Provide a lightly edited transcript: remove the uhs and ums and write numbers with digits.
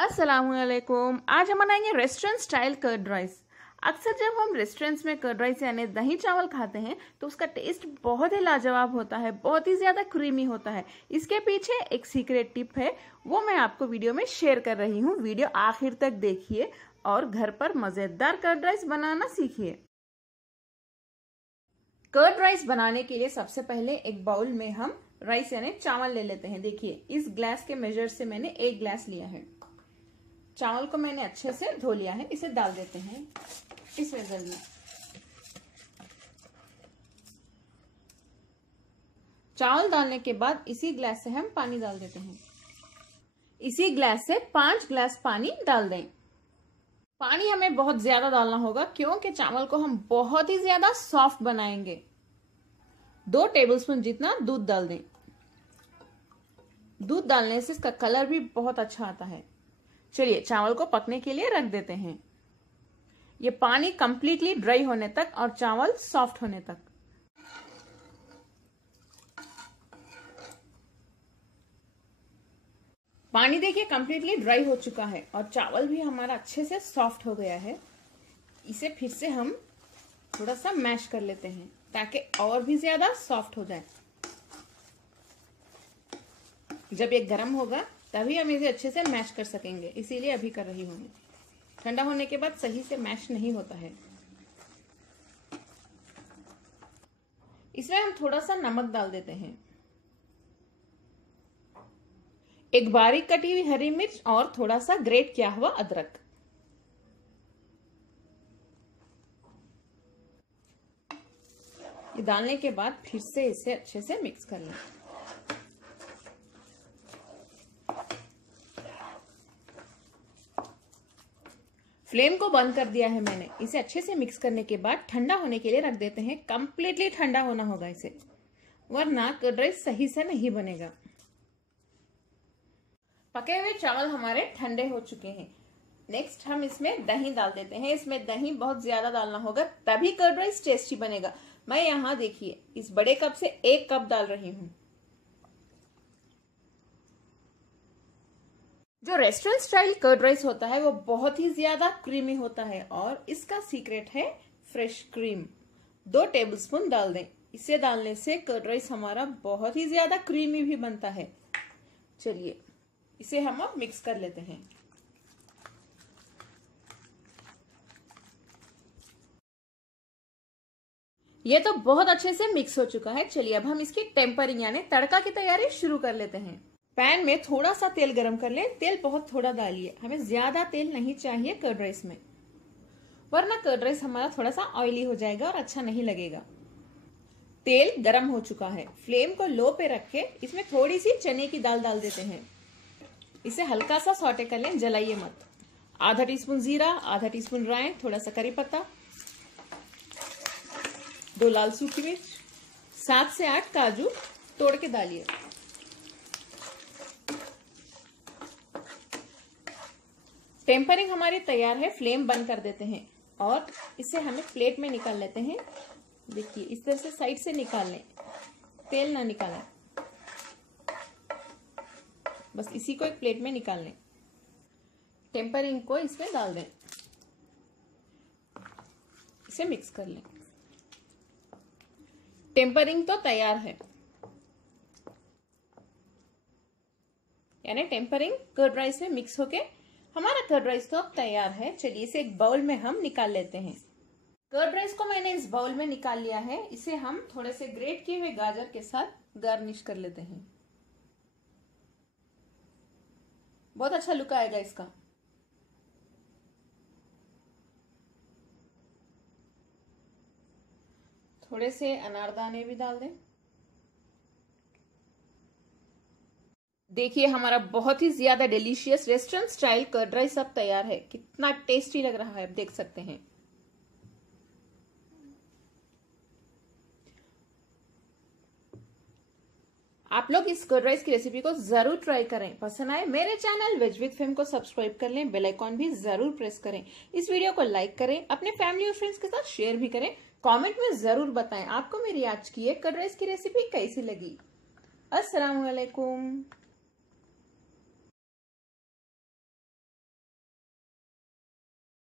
अस्सलामुअलैकुम। आज हम बनाएंगे रेस्टोरेंट स्टाइल कर्ड राइस। अक्सर जब हम रेस्टोरेंट्स में कर्ड राइस यानी दही चावल खाते हैं तो उसका टेस्ट बहुत ही लाजवाब होता है, बहुत ही ज्यादा क्रीमी होता है। इसके पीछे एक सीक्रेट टिप है, वो मैं आपको वीडियो में शेयर कर रही हूँ। वीडियो आखिर तक देखिए और घर पर मजेदार कर्ड राइस बनाना सीखिए। कर्ड राइस बनाने के लिए सबसे पहले एक बाउल में हम राइस यानी चावल ले लेते हैं। देखिए इस ग्लास के मेजर से मैंने 1 ग्लास लिया है। चावल को मैंने अच्छे से धो लिया है, इसे डाल देते हैं इस वेसल में। चावल डालने के बाद इसी ग्लास से हम पानी डाल देते हैं। इसी ग्लास से 5 ग्लास पानी डाल दें। पानी हमें बहुत ज्यादा डालना होगा क्योंकि चावल को हम बहुत ही ज्यादा सॉफ्ट बनाएंगे। 2 टेबलस्पून जितना दूध डाल दें। दूध डालने से इसका कलर भी बहुत अच्छा आता है। चलिए चावल को पकने के लिए रख देते हैं। ये पानी कंप्लीटली ड्राई होने तक और चावल सॉफ्ट होने तक। पानी देखिए कंप्लीटली ड्राई हो चुका है और चावल भी हमारा अच्छे से सॉफ्ट हो गया है। इसे फिर से हम थोड़ा सा मैश कर लेते हैं ताकि और भी ज्यादा सॉफ्ट हो जाए। जब ये गर्म होगा तभी हम इसे अच्छे से मैश कर सकेंगे, इसीलिए अभी कर रही हूं मैं। ठंडा होने के बाद सही से मैश नहीं होता है। इसमें हम थोड़ा सा नमक डाल देते हैं, एक बारीक कटी हुई हरी मिर्च और थोड़ा सा ग्रेट किया हुआ अदरक। ये डालने के बाद फिर से इसे अच्छे से मिक्स कर लें। फ्लेम को बंद कर दिया है मैंने। इसे अच्छे से मिक्स करने के बाद ठंडा होने के लिए रख देते हैं। कंप्लीटली ठंडा होना होगा इसे, वरना कर्ड राइस सही से नहीं बनेगा। पके हुए चावल हमारे ठंडे हो चुके हैं। नेक्स्ट हम इसमें दही डाल देते हैं। इसमें दही बहुत ज्यादा डालना होगा तभी कर्ड राइस टेस्टी बनेगा। मैं यहाँ देखिए इस बड़े कप से 1 कप डाल रही हूँ। जो रेस्टोरेंट स्टाइल कर्ड राइस होता है वो बहुत ही ज्यादा क्रीमी होता है और इसका सीक्रेट है फ्रेश क्रीम। 2 टेबलस्पून डाल दें। इसे डालने से कर्ड राइस हमारा बहुत ही ज्यादा क्रीमी भी बनता है। चलिए इसे हम अब मिक्स कर लेते हैं। ये तो बहुत अच्छे से मिक्स हो चुका है। चलिए अब हम इसकी टेम्परिंग यानी तड़का की तैयारी शुरू कर लेते हैं। पैन में थोड़ा सा तेल गरम कर लें। तेल बहुत थोड़ा डालिए, हमें ज्यादा तेल नहीं चाहिए कर्ड राइस में, वरना कर्ड राइस हमारा थोड़ा सा ऑयली हो जाएगा और अच्छा नहीं लगेगा। तेल गरम हो चुका है। फ्लेम को लो पे रख के इसमें थोड़ी सी चने की दाल डाल देते हैं। इसे हल्का सा सौटे कर लें, जलाइए मत। आधा टीस्पून जीरा, आधा टीस्पून राई, थोड़ा सा करी पत्ता, 2 लाल सूखी मिर्च, 7 से 8 काजू तोड़ के डालिए। टेम्परिंग हमारी तैयार है। फ्लेम बंद कर देते हैं और इसे हमें प्लेट में निकाल लेते हैं। देखिए इस तरह से साइड से निकाल लें, तेल ना निकालें, बस इसी को एक प्लेट में निकाल लें। टेम्परिंग को इसमें डाल दें, इसे मिक्स कर लें। टेम्परिंग तो तैयार है, यानी टेम्परिंग कर्ड राइस में मिक्स होके हमारा कर्ड राइस तो अब तैयार है। चलिए इसे एक बाउल में हम निकाल लेते हैं। कर्ड राइस को मैंने इस बाउल में निकाल लिया है। इसे हम थोड़े से ग्रेट किए हुए गाजर के साथ गार्निश कर लेते हैं। बहुत अच्छा लुक आएगा इसका। थोड़े से अनारदाने भी डाल दें। देखिए हमारा बहुत ही ज्यादा delicious restaurant style curd rice अब तैयार है। कितना टेस्टी लग रहा है, आप देख सकते हैं। आप लोग इस कर्ड राइस की रेसिपी को जरूर ट्राई करें। पसंद आए मेरे चैनल वेज विद फेम को सब्सक्राइब कर लें, बेल आइकॉन भी जरूर प्रेस करें। इस वीडियो को लाइक करें, अपने फैमिली और फ्रेंड्स के साथ शेयर भी करें। कमेंट में जरूर बताएं आपको मेरी आज की ये कर्ड राइस की रेसिपी कैसी लगी। अस्सलामुअलैकुम।